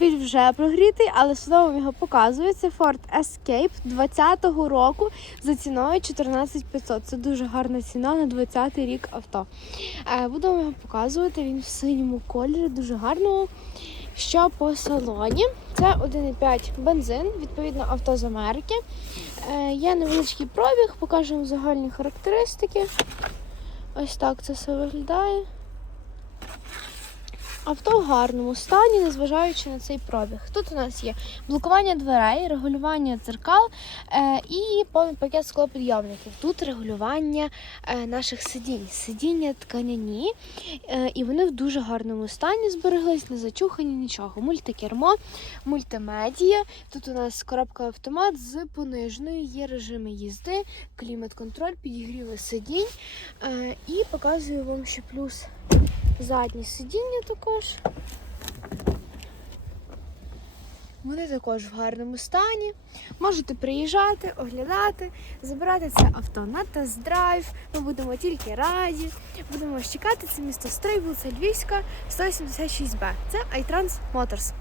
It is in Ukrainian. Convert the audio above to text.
автомобіль вже прогрітий, але судово його показую. Це Ford Escape 20-го року за ціною 14 500. Це дуже гарна ціна на 20-й рік авто. Е, Буду вам його показувати. Він в синьому кольорі, дуже гарному. Що по салоні? Це 1,5 бензин, відповідно, авто з Америки. Е, Є невеличкий пробіг, покажу вам загальні характеристики. Ось так це все виглядає. Авто в гарному стані, незважаючи на цей пробіг. Тут у нас є блокування дверей, регулювання дзеркал е, і повний пакет склопідйомників. Тут регулювання е, наших сидінь. Сидіння тканяні, е, і вони в дуже гарному стані збереглись, не зачухані нічого. Мультикермо, мультимедія. Тут у нас коробка автомат з пониженою, є режими їзди, клімат-контроль, підігріви сидінь. Е, і показую вам ще плюс задні сидіння також. Вони також в гарному стані. Можете приїжджати, оглядати, забирати це авто на тест-драйв. Ми будемо тільки раді. Будемо чекати. Це місто Стрийбул, це Львівська, 176Б. Це iTrans Motors.